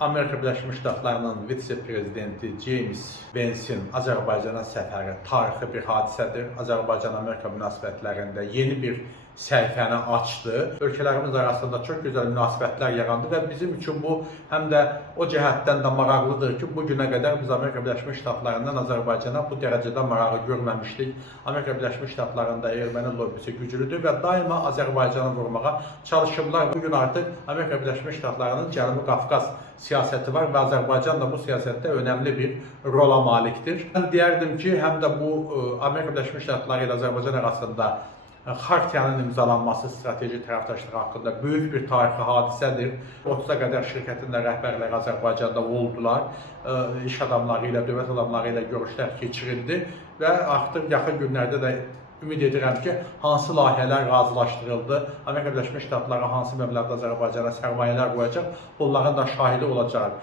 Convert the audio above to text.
Amerika Birləşmiş Ştatlarının vitse-prezidenti James Vance'in Azərbaycana səfəri tarixi bir hadisədir. Azərbaycan-Amerika münasibətlərində yeni bir səhifəni açdı. Ölkələrimiz arasında çox gözəl münasibətlər yarandı və bizim üçün bu həm də o cəhətdən də maraqlıdır ki, bu günə qədər biz Amerika Birləşmiş Ştatlarından Azərbaycana bu dərəcədə marağı görməmişdik. Amerika Birləşmiş Ştatlarında erməni lobbisi güclüdür və daima Azərbaycanı vurmağa çalışıblar. Bugün artıq Amerika Birləşmiş Ştatlarının Cənubi Qafqaz siyasəti var və Azərbaycan da bu siyasətdə önəmli bir rola malikdir. Mən deyərdim ki, həm də bu Amerika Birləşmiş Ştatları ilə Azərbaycan arasında Xartiyanın imzalanması strateji tərəfdaşlığı haqqında böyük bir tarixi hadisədir. 30-a qədər şirkətin də rəhbərləri Azərbaycanda oldular. İş adamları ilə, dövlət adamları ilə görüşlər keçirildi və artıq yaxın günlərdə də ümid edirəm ki, hansı layihələr razılaşdırıldı, Amerika Birləşmiş Ştatları hansı məbləğdə Azərbaycana sərmayələr qoyacaq, bunların da şahidi olacaq.